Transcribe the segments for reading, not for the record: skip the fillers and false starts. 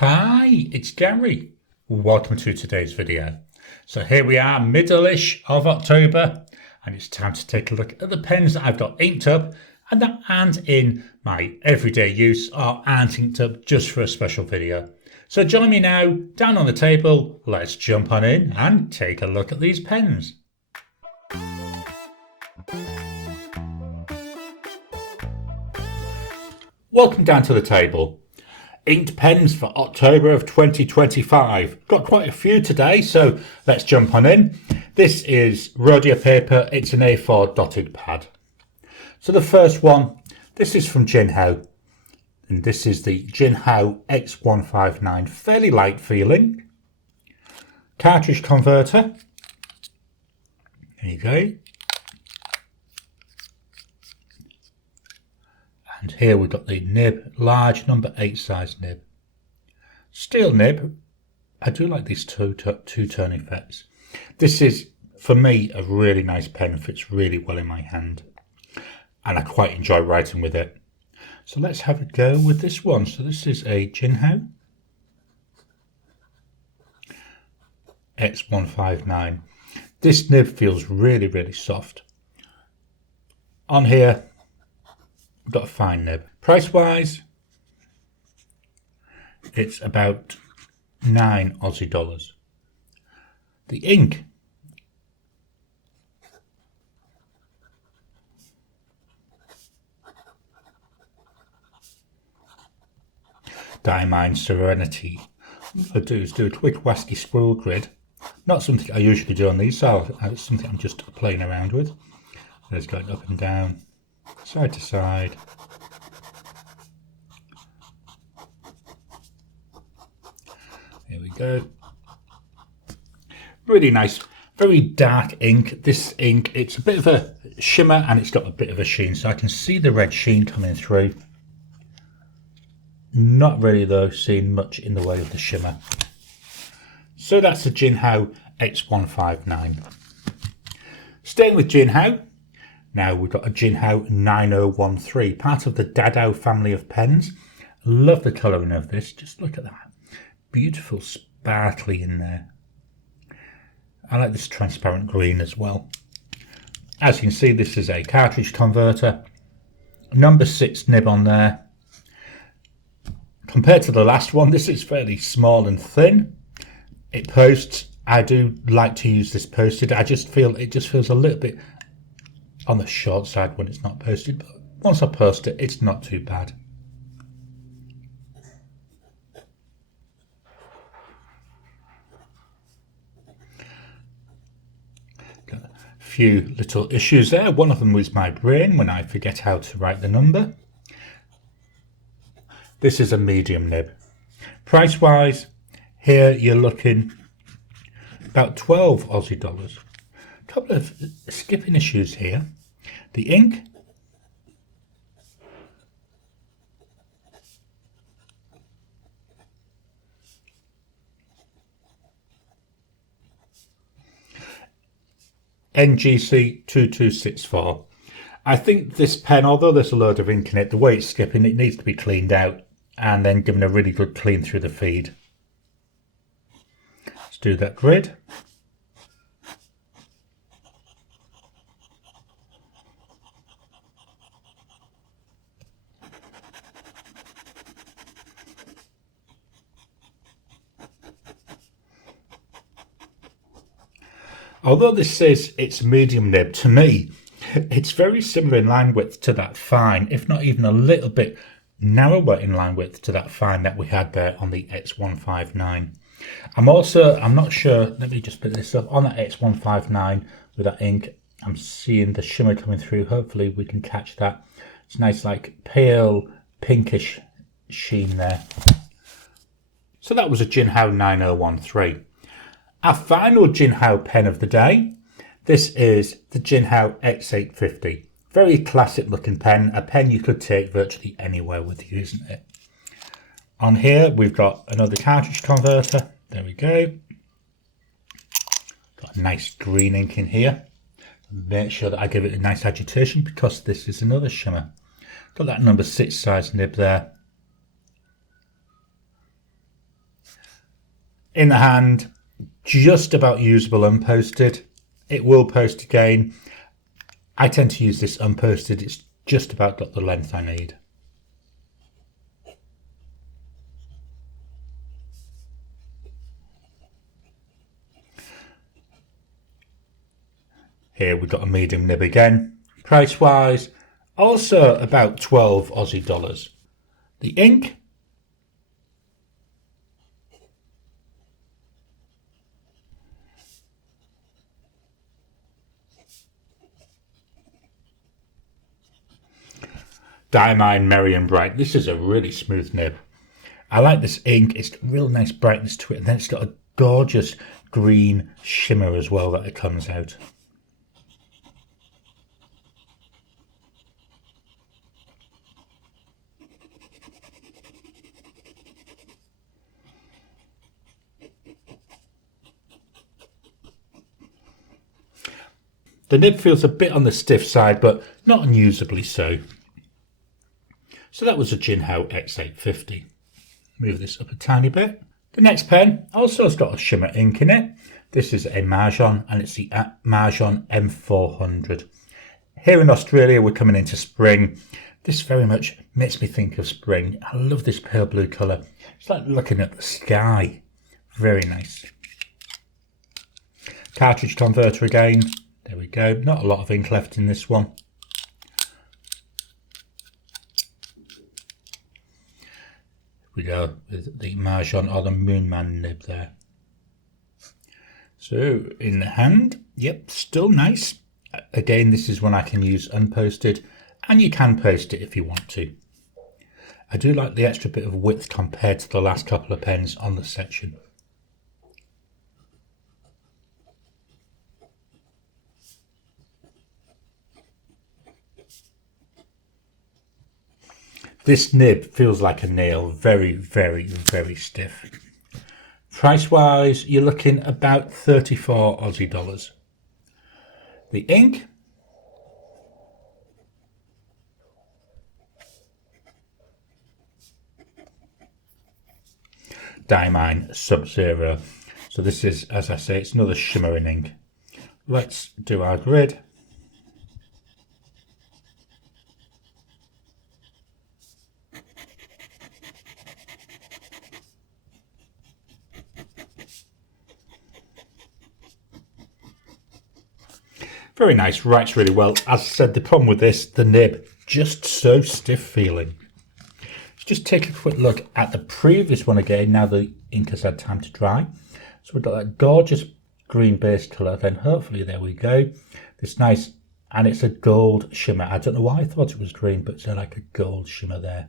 Hi, it's Gary. Welcome to today's video. So here we are, middle-ish of October, and it's time to take a look at the pens that I've got inked up and that aren't in my everyday use or aren't inked up just for a special video. So join me now, down on the table, let's jump on in and take a look at these pens. Welcome down to the table. Inked pens for October of 2025. Got quite a few today, so let's jump on in. This is Rhodia paper. It's an A4 dotted pad. So the first one, this is from Jinhao, and this is the Jinhao X159. Fairly light feeling. Cartridge converter. There you go. And here we've got the nib, large number 8 size nib. Steel nib. I do like these two-tone effects. This is, for me, a really nice pen. Fits really well in my hand. And I quite enjoy writing with it. So let's have a go with this one. So this is a Jinhao X159. This nib feels really, really soft. On here, got a fine nib. Price wise, it's about £9 Aussie. The ink, Diamine Serenity. What I'll do is do a quick WASCII squirrel grid. Not something I usually do on these, so it's something I'm just playing around with. There's going up and down, side to side. Here we go. Really nice, very dark ink. This ink, it's a bit of a shimmer and it's got a bit of a sheen, so I can see the red sheen coming through. Not really though seeing much in the way of the shimmer. So that's the Jinhao X159. Staying with Jinhao, now we've got a Jinhao 9013, part of the Dadao family of pens. Love the colouring of this, just look at that. Beautiful sparkly in there. I like this transparent green as well. As you can see, this is a cartridge converter. Number 6 nib on there. Compared to the last one, this is fairly small and thin. It posts. I do like to use this posted. I just feel it just feels a little bit on the short side when it's not posted, but once I post it, it's not too bad. Got a few little issues there. One of them was my brain when I forget how to write the number. This is a medium nib. Price wise, here you're looking about $12 Aussie. A couple of skipping issues here. The ink, NGC 2264. I think this pen, although there's a load of ink in it, the way it's skipping, it needs to be cleaned out and then given a really good clean through the feed. Let's do that grid. Although this says it's medium nib, to me, it's very similar in line width to that fine, if not even a little bit narrower in line width to that fine that we had there on the X159. I'm not sure, let me just put this up, on that X159 with that ink, I'm seeing the shimmer coming through. Hopefully we can catch that. It's nice, like pale pinkish sheen there. So that was a Jinhao 9013. Our final Jinhao pen of the day. This is the Jinhao X850. Very classic looking pen, a pen you could take virtually anywhere with you, isn't it? On here we've got another cartridge converter. There we go. Got a nice green ink in here. Make sure that I give it a nice agitation because this is another shimmer. Got that number 6 size nib there. In the hand, just about usable unposted. It will post again. I tend to use this unposted. It's just about got the length I need. Here we've got a medium nib again. Price wise, also about 12 Aussie dollars. The ink, Diamine Merry and Bright. This is a really smooth nib. I like this ink. It's got real nice brightness to it. And then it's got a gorgeous green shimmer as well that it comes out. The nib feels a bit on the stiff side, but not unusably so. So that was a Jinhao X850. Move this up a tiny bit. The next pen also has got a shimmer ink in it. This is a Mastodon, and it's the Mastodon M400. Here in Australia, we're coming into spring. This very much makes me think of spring. I love this pale blue colour. It's like looking at the sky. Very nice. Cartridge converter again. There we go. Not a lot of ink left in this one. We go with the Mastodon or the Moonman nib there. So in the hand, yep, still nice. Again, this is one I can use unposted, and you can post it if you want to. I do like the extra bit of width compared to the last couple of pens on the section. This nib feels like a nail, very, very, very stiff. Price wise, you're looking about 34 Aussie dollars. The ink, Diamine Sub-Zero. So this is, as I say, it's another shimmering ink. Let's do our grid. Very nice, writes really well. As I said, the problem with this, the nib, just so stiff feeling. Let's just take a quick look at the previous one again, now the ink has had time to dry. So we've got that gorgeous green base colour, then hopefully there we go. This nice, and it's a gold shimmer. I don't know why I thought it was green, but it's like a gold shimmer there.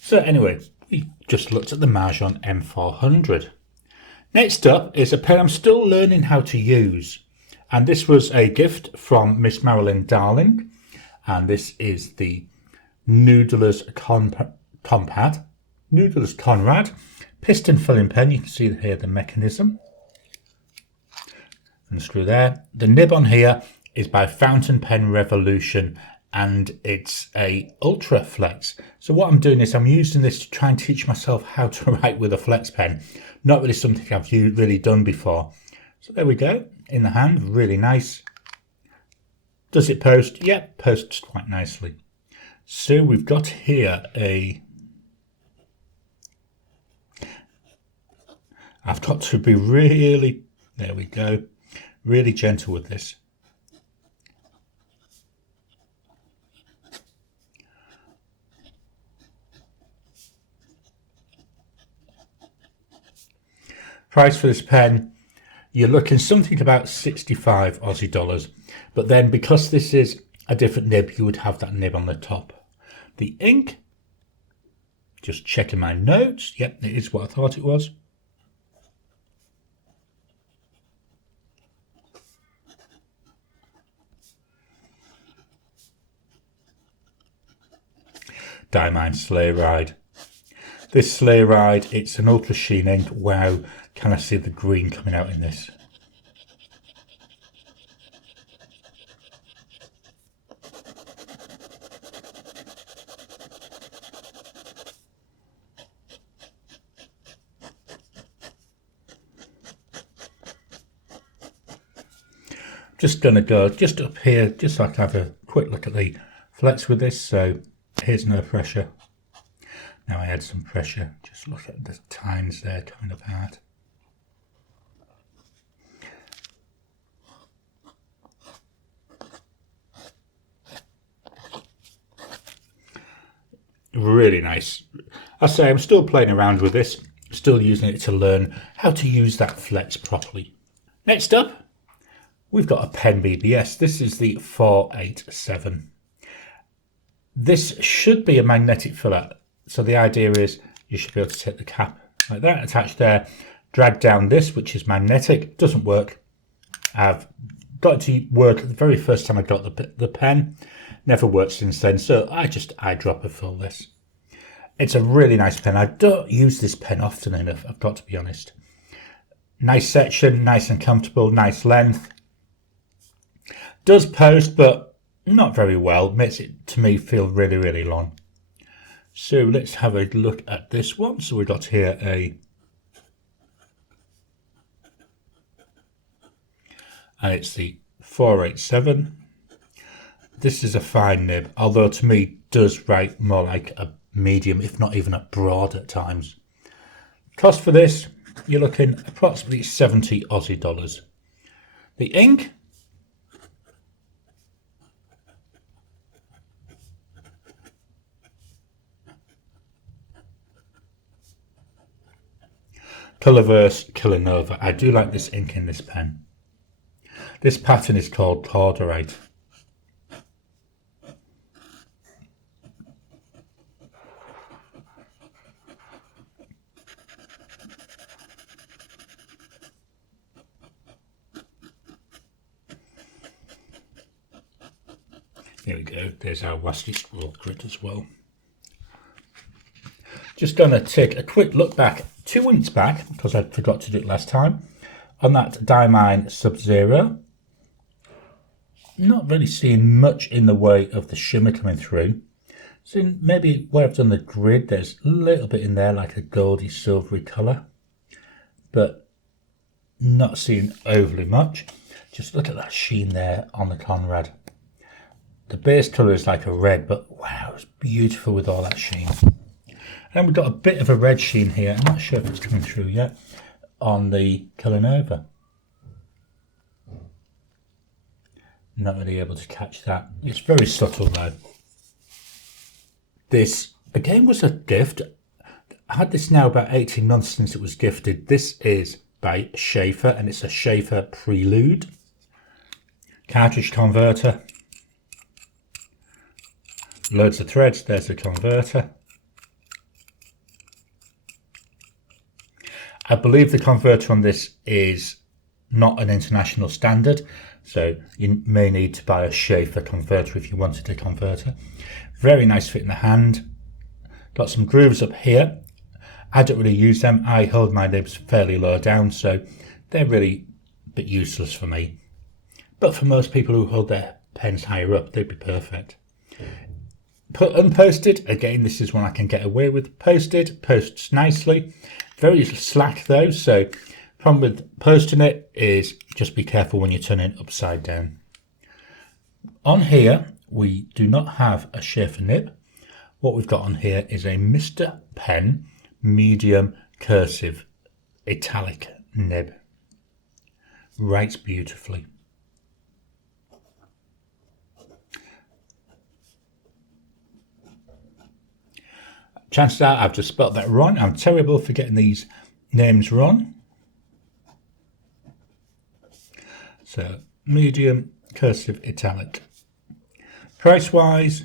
So anyway, we just looked at the Mastodon M400. Next up is a pen I'm still learning how to use. And this was a gift from Miss Marilyn Darling. And this is the Noodler's Conrad piston filling pen. You can see here the mechanism. And screw there. The nib on here is by Fountain Pen Revolution, and it's a Ultra Flex. So what I'm doing is I'm using this to try and teach myself how to write with a flex pen. Not really something I've really done before. So there we go. In the hand, really nice. Does it post? Yep, posts quite nicely. So we've got here I've got to be really, there we go, really gentle with this. Price for this pen, you're looking something about 65 Aussie dollars. But then because this is a different nib, you would have that nib on the top. The ink, just checking my notes. Yep, it is what I thought it was. Diamine Sleigh Ride. This Sleigh Ride, it's an ultra sheen ink. Wow, can I see the green coming out in this? Just going to go just up here, just so I can have a quick look at the flex with this. So here's no pressure. Now I add some pressure. Just look at the tines there coming apart. Really nice. I say I'm still playing around with this, still using it to learn how to use that flex properly. Next up, we've got a pen BBS. This is the 487. This should be a magnetic fillet. So the idea is you should be able to take the cap like that, attach there, drag down this, which is magnetic. Doesn't work. I've got it to work the very first time I got the pen. Never worked since then, so I just eyedropper fill this. It's a really nice pen. I don't use this pen often enough, I've got to be honest. Nice section, nice and comfortable, nice length. Does post, but not very well. Makes it, to me, feel really, really long. So let's have a look at this one. So we've got here and it's the 487. This is a fine nib, although to me does write more like a medium, if not even a broad at times. Cost for this, you're looking approximately 70 Aussie dollars. The ink, Colorverse Killinova. I do like this ink in this pen. This pattern is called Corderite. There we go, there's our wasty scroll grid as well. Just going to take a quick look back, 2 weeks back, because I forgot to do it last time, on that Diamine Sub-Zero. Not really seeing much in the way of the shimmer coming through. So maybe where I've done the grid, there's a little bit in there like a goldy silvery colour, but not seeing overly much. Just look at that sheen there on the Conrad. The base colour is like a red, but wow, it's beautiful with all that sheen. And we've got a bit of a red sheen here. I'm not sure if it's coming through yet on the Killinova. Not really able to catch that. It's very subtle though. This again was a gift. I had this now about 18 months since it was gifted. This is by Schaefer and it's a Schaefer Prelude. Cartridge converter. Loads of threads, there's the converter. I believe the converter on this is not an international standard, so you may need to buy a Schaefer converter if you wanted a converter. Very nice fit in the hand. Got some grooves up here. I don't really use them. I hold my nibs fairly low down, so they're really a bit useless for me. But for most people who hold their pens higher up, they'd be perfect. Put unposted, again, this is one I can get away with. Posted, posts nicely. Very slack though, so problem with posting it is just be careful when you turn it upside down. On here, we do not have a Schaefer nib. What we've got on here is a Mr. Pen medium cursive italic nib. Writes beautifully. Chances are I've just spelled that wrong. I'm terrible for getting these names wrong. So, medium cursive italic. Price wise,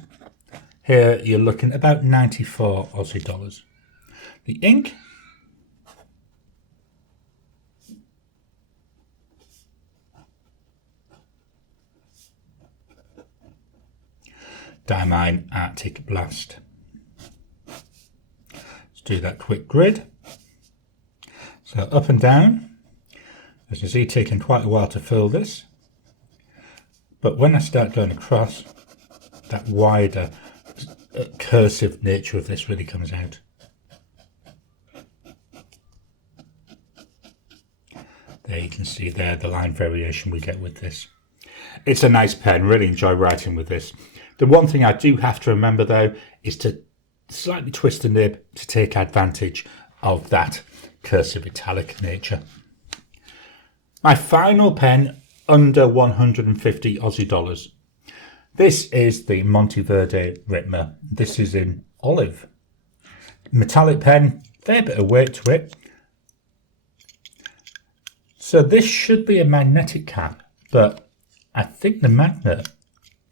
here you're looking about 94 Aussie dollars. The ink, Diamine Arctic Blast. Do that quick grid. So up and down, as you see, taking quite a while to fill this, but when I start going across, that wider cursive nature of this really comes out. There you can see there the line variation we get with this. It's a nice pen, really enjoy writing with this. The one thing I do have to remember though is to slightly twist the nib to take advantage of that cursive italic nature. My final pen under 150 Aussie dollars. This is the Monteverde Ritmer. This is in olive. Metallic pen, fair bit of weight to it. So this should be a magnetic cap, but I think the magnet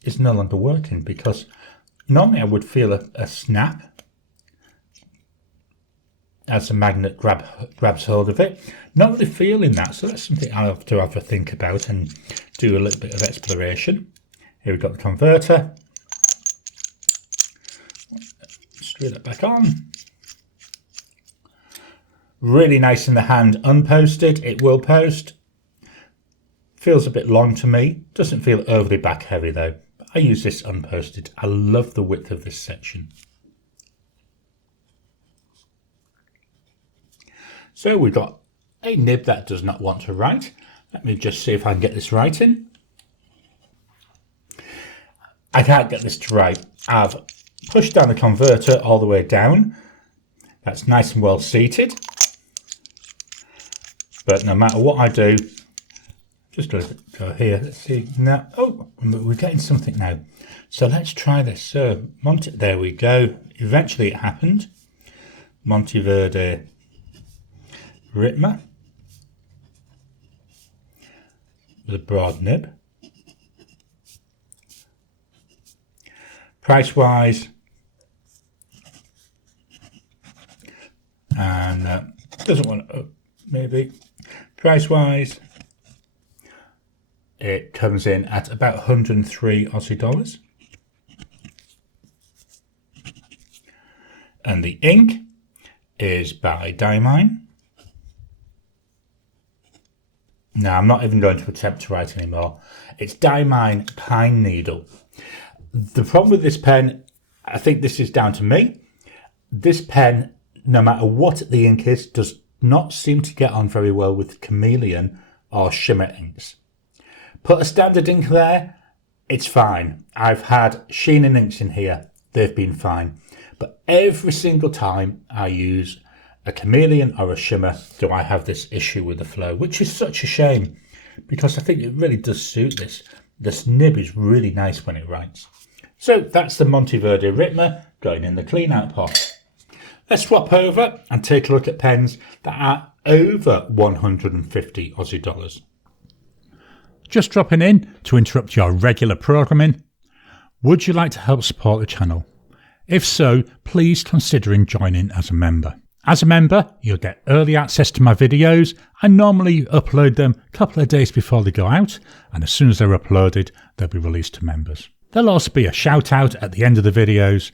is no longer working because normally I would feel a snap as the magnet grabs hold of it. Not really feeling that, so that's something I'll have to have a think about and do a little bit of exploration. Here we've got the converter. Screw that back on. Really nice in the hand, unposted. It will post. Feels a bit long to me. Doesn't feel overly back heavy though. I use this unposted. I love the width of this section. So we've got a nib that does not want to write. Let me just see if I can get this writing. I can't get this to write. I've pushed down the converter all the way down. That's nice and well seated. But no matter what I do, just go here. Let's see now. Oh, we're getting something now. So let's try this. So there we go. Eventually it happened. Monteverde Ritmer with a broad nib. Price wise, and doesn't want to, maybe price wise, it comes in at about 103 Aussie dollars. And the ink is by Diamine. Now, I'm not even going to attempt to write anymore. It's Diamine Pine Needle. The problem with this pen, I think this is down to me. This pen, no matter what the ink is, does not seem to get on very well with chameleon or shimmer inks. Put a standard ink there, it's fine. I've had sheening inks in here, they've been fine. But every single time I use a chameleon or a shimmer, do I have this issue with the flow, which is such a shame because I think it really does suit this. This nib is really nice when it writes. So that's the Monteverde Ritmer going in the clean out pot. Let's swap over and take a look at pens that are over 150 Aussie dollars. Just dropping in to interrupt your regular programming. Would you like to help support the channel? If so, please consider joining as a member. As a member, you'll get early access to my videos. I normally upload them a couple of days before they go out, and as soon as they're uploaded, they'll be released to members. There'll also be a shout out at the end of the videos,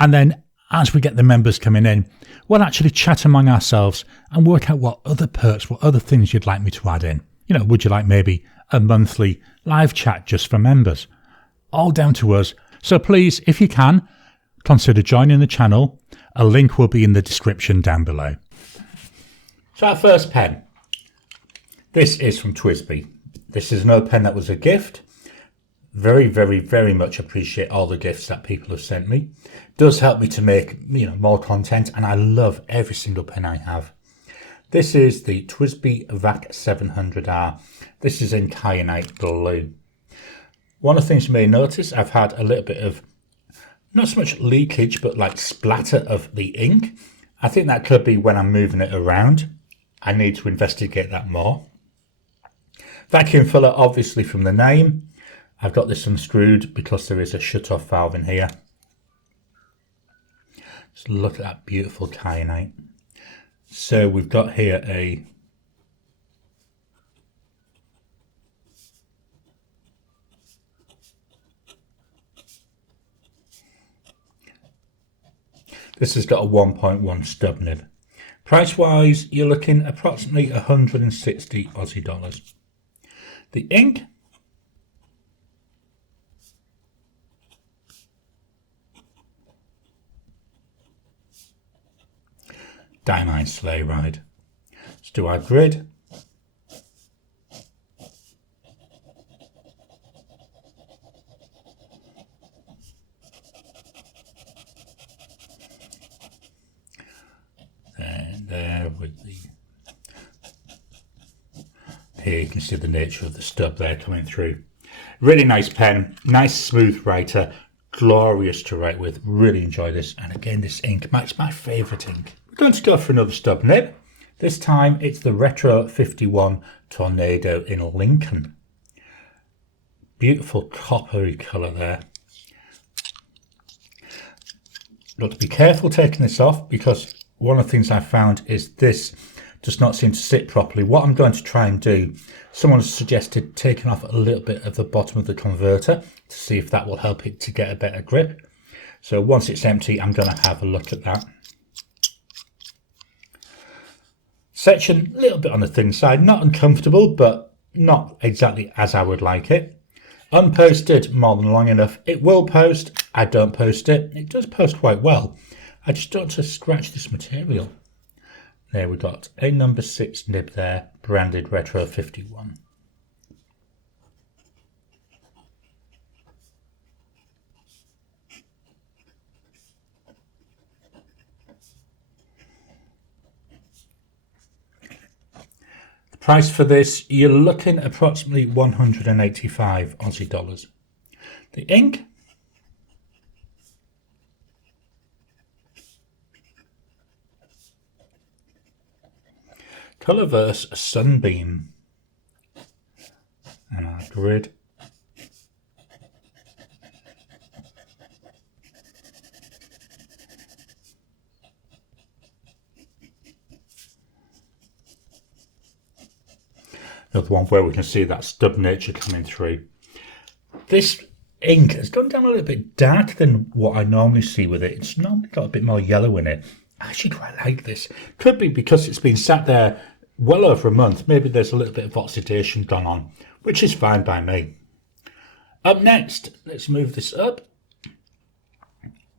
and then as we get the members coming in, we'll actually chat among ourselves and work out what other perks, what other things you'd like me to add in. You know, would you like maybe a monthly live chat just for members? All down to us. So please, if you can, consider joining the channel. A link will be in the description down below. So our first pen. This is from TWSBI. This is another pen that was a gift. Very, very, very much appreciate all the gifts that people have sent me. It does help me to make, more content, and I love every single pen I have. This is the TWSBI VAC 700R. This is in kyanite blue. One of the things you may notice, I've had a little bit of, not so much leakage, but like splatter of the ink. I think that could be when I'm moving it around. I need to investigate that more. Vacuum filler, obviously from the name. I've got this unscrewed because there is a shut-off valve in here. Just look at that beautiful kyanite. So we've got here a this has got a 1.1 stub nib. Price wise, you're looking approximately 160 Aussie dollars. The ink, Diamine Sleigh Ride. Let's do our grid. there with the... Here you can see the nature of the stub there coming through. Really nice pen, nice smooth writer, glorious to write with. Really enjoy this. And again, this ink, it's my favourite ink. We're going to go for another stub nib. This time it's the Retro 51 Tornado in Lincoln. Beautiful coppery colour there. Got to be careful taking this off because one of the things I found is this does not seem to sit properly. What I'm going to try and do, someone suggested taking off a little bit of the bottom of the converter to see if that will help it to get a better grip. So once it's empty, I'm going to have a look at that. Section, a little bit on the thin side, not uncomfortable, but not exactly as I would like it. Unposted, more than long enough. It will post. I don't post it. It does post quite well. I just don't want to scratch this material. There we got a number 6 nib there, branded Retro 51. The price for this, you're looking approximately 185 Aussie dollars. The ink, Colorverse Sunbeam, and our grid. Another one where we can see that stub nature coming through. This ink has gone down a little bit darker than what I normally see with it. It's normally got a bit more yellow in it. I actually quite like this. Could be because it's been sat there well over a month. Maybe there's a little bit of oxidation gone on, which is fine by me. Up next, let's move this up.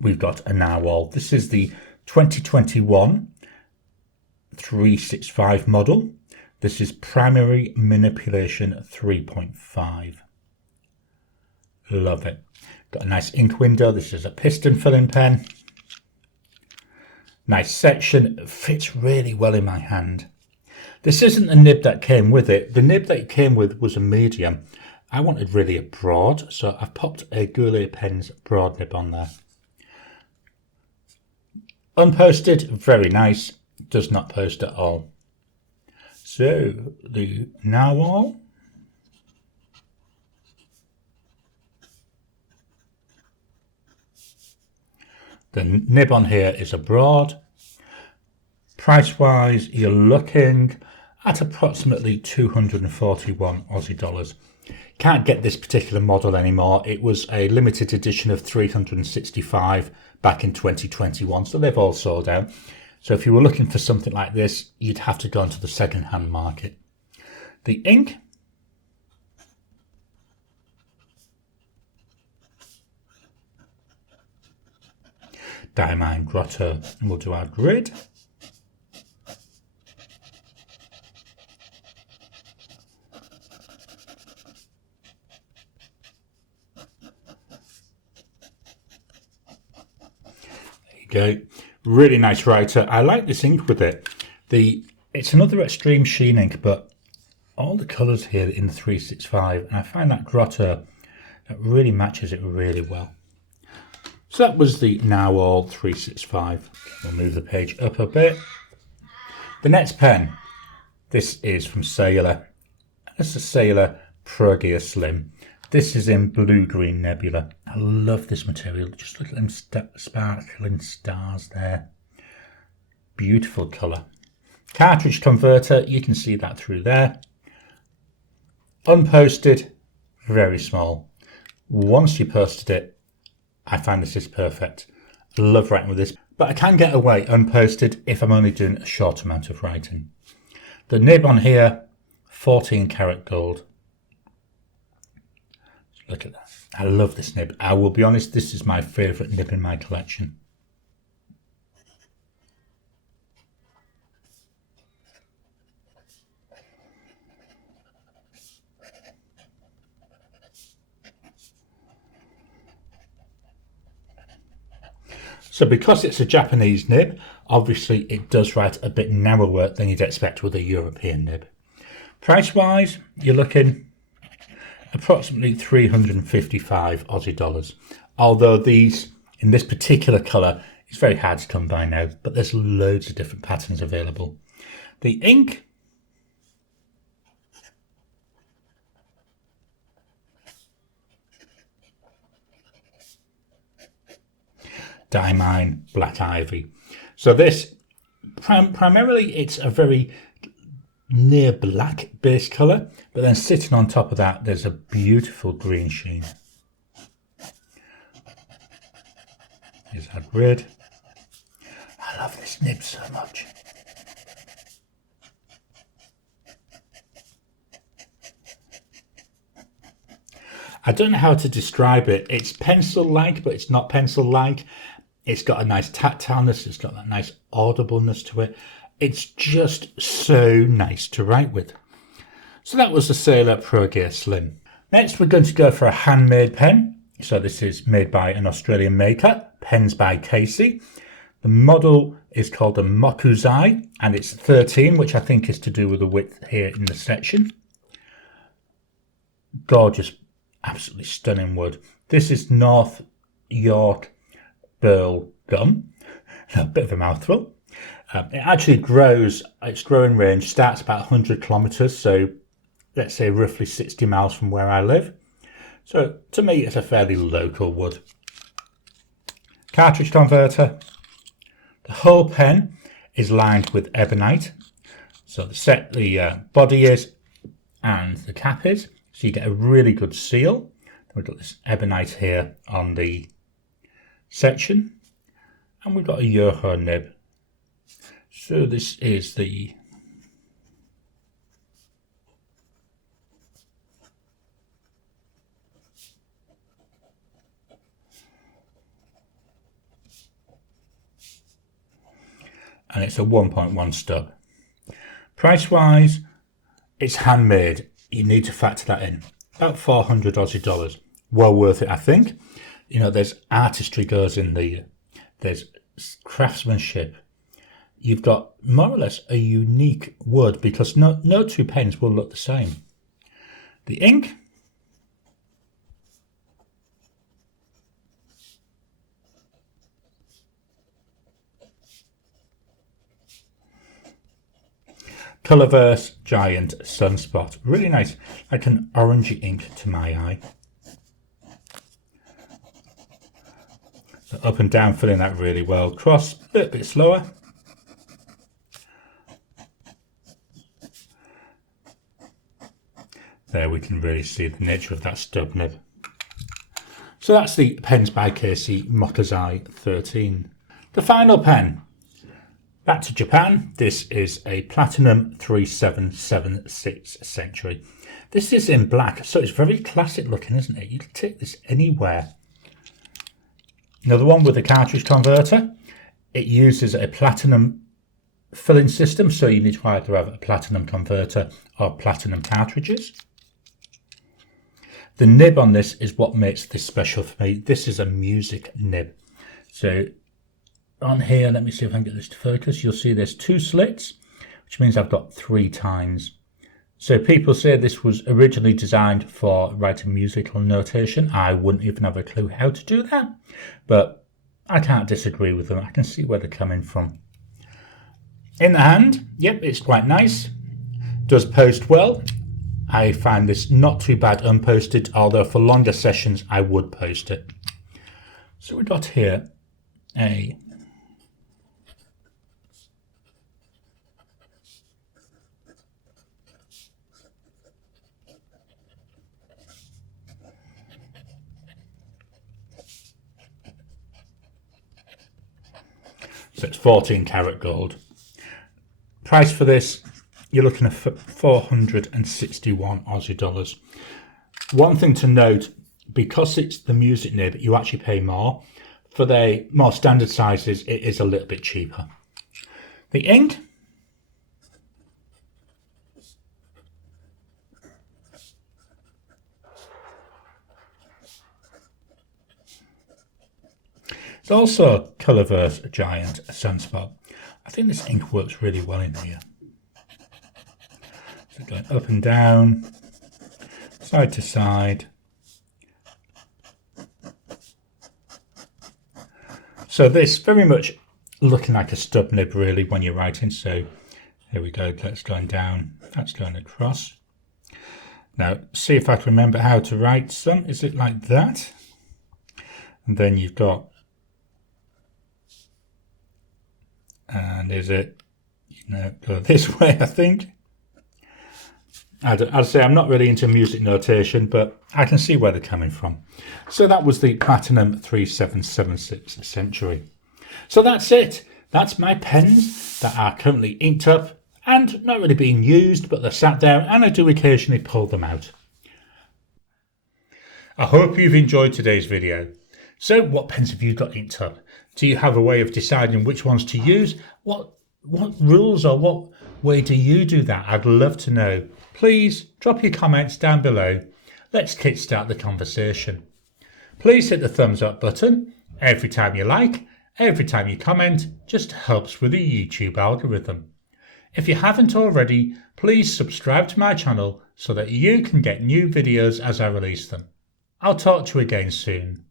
We've got a narwhal. This is the 2021 365 model. This is Primary Manipulation 3.5. Love it. Got a nice ink window. This is a piston filling pen. Nice section. Fits really well in my hand. This isn't the nib that came with it. The nib that it came with was a medium. I wanted really a broad, so I've popped a Goulet Pens broad nib on there. Unposted, very nice. Does not post at all. So, the narwhal. The nib on here is a broad. Price-wise, you're looking at approximately 241 Aussie dollars. Can't get this particular model anymore. It was a limited edition of 365 back in 2021, so they've all sold out. So if you were looking for something like this, you'd have to go into the second-hand market. The ink, Diamine Grotto, and we'll do our grid. There you go. Really nice writer. I like this ink with it. It's another extreme sheen ink, but all the colours here in the 365, and I find that Grotto, that really matches it really well. So that was the Narwhal 365. We'll move the page up a bit. The next pen, this is from Sailor. It's a Sailor Pro Gear Slim. This is in blue-green nebula. I love this material. Just look at them sparkling stars there. Beautiful colour. Cartridge converter, you can see that through there. Unposted, very small. Once you posted it, I find this is perfect. I love writing with this, but I can get away unposted if I'm only doing a short amount of writing. The nib on here, 14 karat gold. Look at that. I love this nib. I will be honest, this is my favourite nib in my collection. So because it's a Japanese nib, obviously it does write a bit narrower than you'd expect with a European nib. Price-wise, you're looking approximately 355 Aussie dollars. Although these, in this particular colour, it's very hard to come by now, but there's loads of different patterns available. The ink, Diamine Black Ivy. So this, primarily it's a very near black base colour, but then sitting on top of that there's a beautiful green sheen. Here's that red. I love this nib so much. I don't know how to describe it. It's pencil-like, but it's not pencil-like. It's got a nice tactileness. It's got that nice audibleness to it. It's just so nice to write with. So that was the Sailor Pro Gear Slim. Next, we're going to go for a handmade pen. So this is made by an Australian maker, Pens by Casey. The model is called a Mokuzai, and it's 13, which I think is to do with the width here in the section. Gorgeous, absolutely stunning wood. This is North York Burl gum. A bit of a mouthful. It actually grows, its growing range starts about 100 kilometres, so let's say roughly 60 miles from where I live. So to me, it's a fairly local wood. Cartridge converter. The whole pen is lined with ebonite. So the body is and the cap is. So you get a really good seal. We've got this ebonite here on the section. And we've got a Yoho nib. So this is the and it's a 1.1 stub. Price wise, it's handmade. You need to factor that in. About 400 Aussie dollars. Well worth it, I think. You know, there's artistry goes in there's craftsmanship. You've got more or less a unique wood because no two pens will look the same. The ink, Colourverse Giant Sunspot. Really nice, like an orangey ink to my eye. So up and down, filling that really well. Cross, a little bit slower. There we can really see the nature of that stub nib. So that's the Pens by Casey Mokuzai 13. The final pen. Back to Japan. This is a Platinum 3776 Century. This is in black, so it's very classic looking, isn't it? You can take this anywhere. Now the one with the cartridge converter, it uses a platinum filling system, so you need to either have a platinum converter or platinum cartridges. The nib on this is what makes this special for me. This is a music nib. So on here, let me see if I can get this to focus. You'll see there's 2 slits, which means I've got 3 tines. So people say this was originally designed for writing musical notation. I wouldn't even have a clue how to do that, but I can't disagree with them. I can see where they're coming from. In the hand, yep, it's quite nice. Does post well. I find this not too bad unposted, although for longer sessions I would post it. So we've got here a so it's 14 karat gold. Price for this, you're looking at 461 Aussie dollars. One thing to note, because it's the music nib, you actually pay more. For the more standard sizes, it is a little bit cheaper. The ink, It's also Colorverse Giant Sunspot. I think this ink works really well in here. So going up and down, side to side. So this very much looking like a stub nib really when you're writing. So here we go, that's going down, that's going across. Now see if I can remember how to write some. Is it like that? And then you've got, and is it, go this way I think. I'd say I'm not really into music notation, but I can see where they're coming from. So that was the Platinum 3776 Century. So that's it. That's my pens that are currently inked up and not really being used, but they're sat there and I do occasionally pull them out. I hope you've enjoyed today's video. So what pens have you got inked up? Do you have a way of deciding which ones to use? What rules or what way do you do that? I'd love to know. Please drop your comments down below. Let's kickstart the conversation. Please hit the thumbs up button. Every time you like, every time you comment, just helps with the YouTube algorithm. If you haven't already, please subscribe to my channel so that you can get new videos as I release them. I'll talk to you again soon.